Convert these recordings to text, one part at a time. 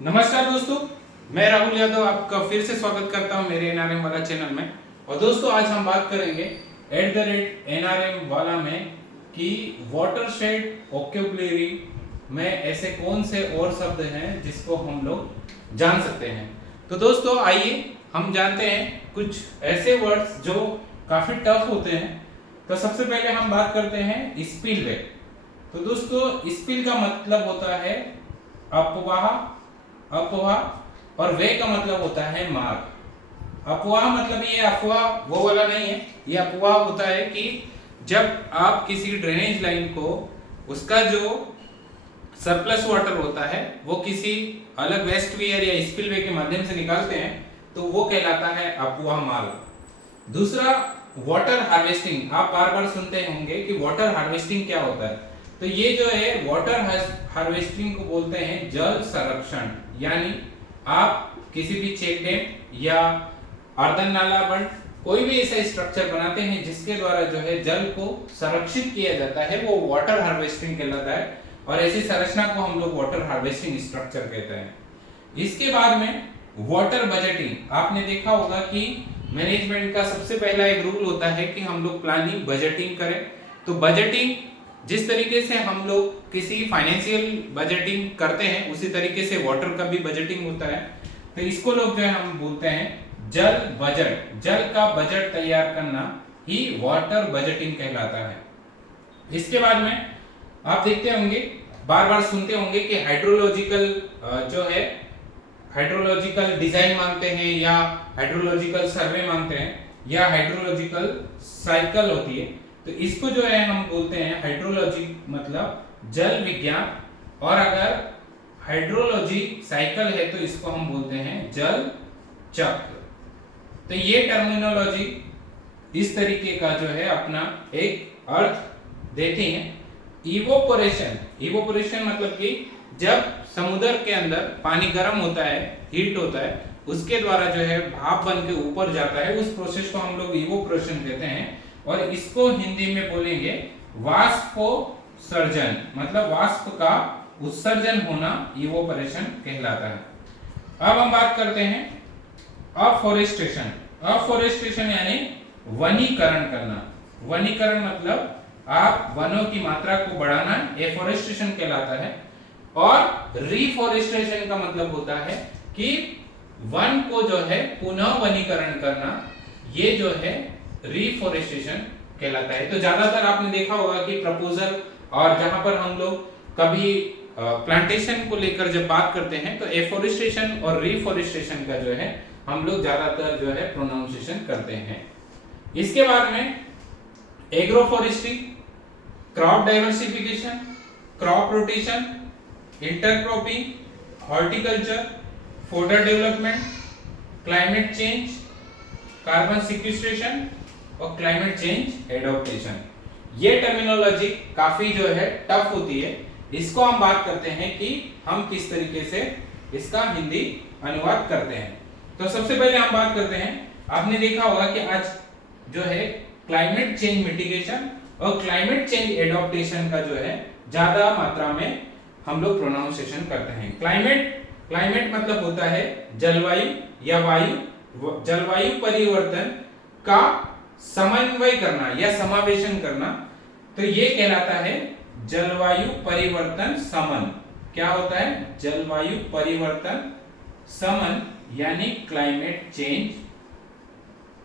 नमस्कार दोस्तों, मैं राहुल यादव आपका फिर से स्वागत करता हूं मेरे एनआरएम वाला चैनल में। और दोस्तों आज हम बात करेंगे @NRM वाला में कि वाटरशेड वोकैबुलरी में ऐसे कौन से और शब्द हैं जिसको हम लोग जान सकते हैं। तो दोस्तों आइए हम जानते हैं कुछ ऐसे वर्ड्स जो काफी टफ होते हैं। तो सबसे पहले हम बात करते हैं स्पिलवे। तो दोस्तों स्पिल का मतलब होता है अपवाह, अपवाह, और वे का मतलब होता है मार्ग। अपवाह मतलब ये अफवाह वो वाला नहीं है, ये अपवाह होता है कि जब आप किसी ड्रेनेज लाइन को उसका जो सरप्लस वाटर होता है वो किसी अलग वेस्ट वेयर या स्पिलवे के माध्यम से निकालते हैं तो वो कहलाता है अपवाह मार्ग। दूसरा वाटर हार्वेस्टिंग, आप बार बार सुनते होंगे कि वाटर हार्वेस्टिंग क्या होता है। तो ये जो है वाटर हार्वेस्टिंग को बोलते हैं जल संरक्षण। यानी आप किसी भी चेक डैम या अर्धन नाला बंद कोई भी ऐसा स्ट्रक्चर बनाते हैं जिसके द्वारा जो है जल को संरक्षित किया जाता है, वो वाटर हार्वेस्टिंग कहलाता है। और ऐसी संरचना को हम लोग वाटर हार्वेस्टिंग स्ट्रक्चर कहते हैं। इसके बाद में वाटर बजटिंग, आपने देखा होगा कि मैनेजमेंट का सबसे पहला एक रूल होता है कि हम लोग प्लानिंग बजटिंग करें। तो बजटिंग जिस तरीके से हम लोग किसी फाइनेंशियल बजटिंग करते हैं उसी तरीके से वाटर का भी बजटिंग होता है। तो इसको लोग जो है हम बोलते हैं जल बजट। जल का बजट तैयार करना ही वाटर बजटिंग कहलाता है। इसके बाद में आप देखते होंगे, बार बार सुनते होंगे कि हाइड्रोलॉजिकल जो है हाइड्रोलॉजिकल डिजाइन मांगते हैं या हाइड्रोलॉजिकल सर्वे मांगते हैं या हाइड्रोलॉजिकल साइकिल होती है। तो इसको जो है हम बोलते हैं हाइड्रोलॉजी मतलब जल विज्ञान, और अगर हाइड्रोलॉजी साइकिल है तो इसको हम बोलते हैं जल चक्र। तो ये टर्मिनोलॉजी इस तरीके का जो है अपना एक अर्थ देती हैं। इवोपोरेशन, इवोपोरेशन मतलब कि जब समुद्र के अंदर पानी गर्म होता है, हीट होता है, उसके द्वारा जो है भाप बन के ऊपर जाता है, उस प्रोसेस को हम लोग इवोपोरेशन कहते हैं। और इसको हिंदी में बोलेंगे वाष्पोत्सर्जन, मतलब वाष्प का उत्सर्जन होना इवोपोरेशन कहलाता है। अब हम बात करते हैं अफॉरेस्टेशन। अफॉरेस्टेशन यानी वनीकरण करना। वनीकरण मतलब आप वनों की मात्रा को बढ़ाना, एफॉरेस्टेशन कहलाता है। और रिफॉरेस्टेशन का मतलब होता है कि वन को जो है पुनः वनीकरण करना, ये जो है रिफॉरेस्टेशन कहलाता है। तो ज्यादातर आपने देखा होगा कि प्रपोजल और जहां पर हम लोग कभी प्लांटेशन को लेकर जब बात करते हैं तो एफॉरेस्टेशन और रिफॉरेस्टेशन का जो है हम लोग ज्यादातर जो है प्रोनाउंसिएशन करते हैं। इसके बाद में agroforestry, crop diversification, crop rotation, intercropping, horticulture, fodder development, climate change, carbon sequestration और क्लाइमेट चेंज एडॉप्टेशन। ये टर्मिनोलॉजी काफी जो है टफ होती है। इसको हम बात करते हैं कि हम किस तरीके से इसका हिंदी अनुवाद करते हैं। तो सबसे पहले हम बात करते हैं, आपने देखा होगा कि आज जो है क्लाइमेट चेंज मिटिगेशन और क्लाइमेट चेंज एडॉप्टेशन का जो है ज्यादा मात्रा में हम लोग प्रोनाउंसिएशन करते हैं। क्लाइमेट, क्लाइमेट मतलब होता है जलवायु या वायु, जलवायु परिवर्तन का समन्वय करना या समावेशन करना। तो ये कहलाता है जलवायु परिवर्तन समन। क्या होता है? जलवायु परिवर्तन समन यानी क्लाइमेट चेंज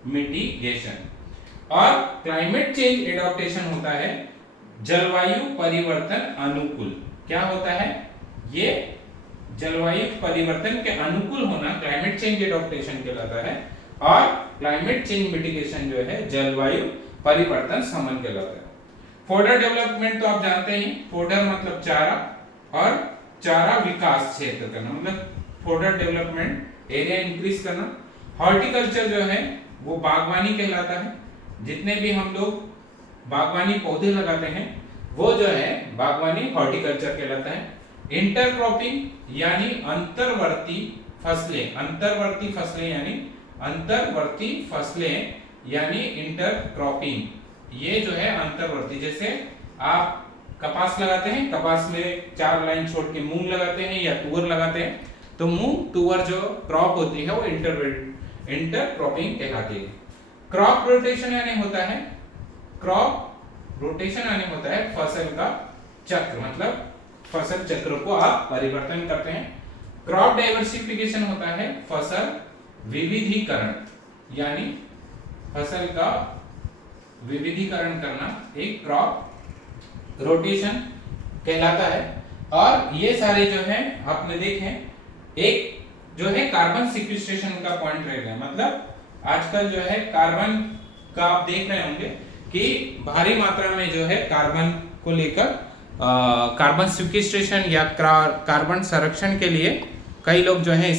मिटिगेशन। और क्लाइमेट चेंज एडॉप्टेशन होता है जलवायु परिवर्तन अनुकूल। क्या होता है? ये जलवायु परिवर्तन के अनुकूल होना क्लाइमेट चेंज एडॉप्टेशन कहलाता है। और क्लाइमेट चेंज मिटिगेशन जो है जलवायु परिवर्तन समन कहलाता है। फोडर डेवलपमेंट तो आप जानते ही, फोडर मतलब चारा, और चारा विकास क्षेत्र करना मतलब फोडर डेवलपमेंट, एरिया इंक्रीज करना। हॉर्टिकल्चर जो है वो बागवानी कहलाता है। जितने भी हम लोग बागवानी पौधे लगाते हैं वो जो है बागवानी हॉर्टिकल्चर कहलाता है। इंटरक्रॉपिंग यानी अंतर्वर्ती फसलें, अंतर्वर्ती फसलें यानी अंतर्वर्ती फसलें यानी इंटरक्रॉपिंग, ये जो है अंतर्वर्ती। जैसे आप कपास लगाते हैं, कपास में 4 लाइन छोड़ के मूंग लगाते हैं या तुअर लगाते हैं, तो तो मूव टूवर्ड जो क्रॉप होती है वो इंटरक्रॉपिंग कहलाती है। क्रॉप रोटेशन यानी होता है फसल का चक्र, मतलब फसल चक्र को आप परिवर्तन करते हैं। क्रॉप डाइवर्सिफिकेशन होता है फसल विविधीकरण, यानी फसल का विविधीकरण करना एक क्रॉप रोटेशन कहलाता है। और ये सारे जो है आपने देखे, एक जो है कार्बन सिक्वेस्ट्रेशन का पॉइंट रहेगा, मतलब आजकल जो है कार्बन का आप देख रहे होंगे कि भारी मात्रा में जो है कार्बन को लेकर कार्बन सिक्वेस्ट्रेशन या कार्बन संरक्षण के लिए कई लोग जो है